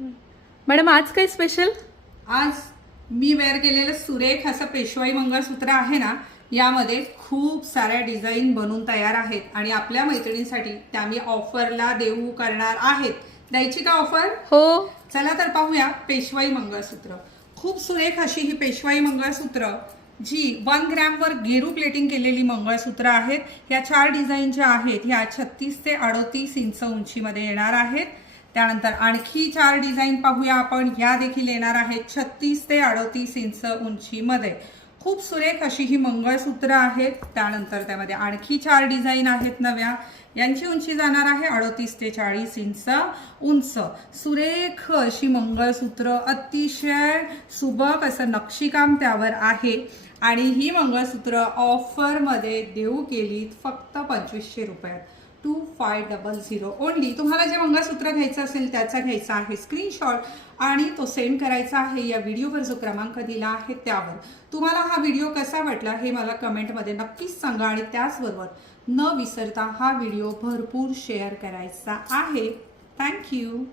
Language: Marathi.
मॅडम आज काय स्पेशल? आज मी वेअर केलेलं सुरेख असं पेशवाई मंगळसूत्र आहे ना, यामध्ये खूप साऱ्या डिझाईन बनून तयार आहेत आणि आपल्या मैत्रिणींसाठी त्या मी ऑफरला देऊ करणार आहेत. द्यायची का ऑफर? हो. चला तर पाहूया. पेशवाई मंगळसूत्र, खूप सुरेख अशी ही पेशवाई मंगळसूत्र जी 1 ग्रॅमवर गेरू प्लेटिंग केलेली मंगळसूत्र आहेत. या 4 डिझाईन ज्या आहेत ह्या 36 ते 38 इंच उंचीमध्ये येणार आहेत. त्यानंतर आणखी 4 डिझाईन पाहूया आपण. या देखील येणार आहेत 36 ते 38 इंच उंचीमध्ये. खूप सुरेख अशी ही मंगळसूत्र आहेत. त्यानंतर त्यामध्ये आणखी 4 डिझाईन आहेत नव्या. यांची उंची जाणार आहे 38 ते 40 इंच उंच. सुरेख अशी मंगळसूत्र, अतिशय सुबक असं नक्षीकाम त्यावर आहे आणि ही मंगळसूत्र ऑफरमध्ये देऊ केलीत फक्त 2500 रुपयात. 2500 ओनली. तुम्हाला जे मंगळसूत्र घ्यायचं असेल त्याचा घ्यायचा आहे स्क्रीनशॉट आणि तो सेंड करायचा आहे या व्हिडिओवर जो क्रमांक दिला आहे त्यावर. तुम्हाला हा व्हिडिओ कसा वाटला हे मला कमेंटमध्ये नक्कीच सांगा आणि त्याचबरोबर न विसरता हा व्हिडिओ भरपूर शेअर करायचा आहे. थँक्यू.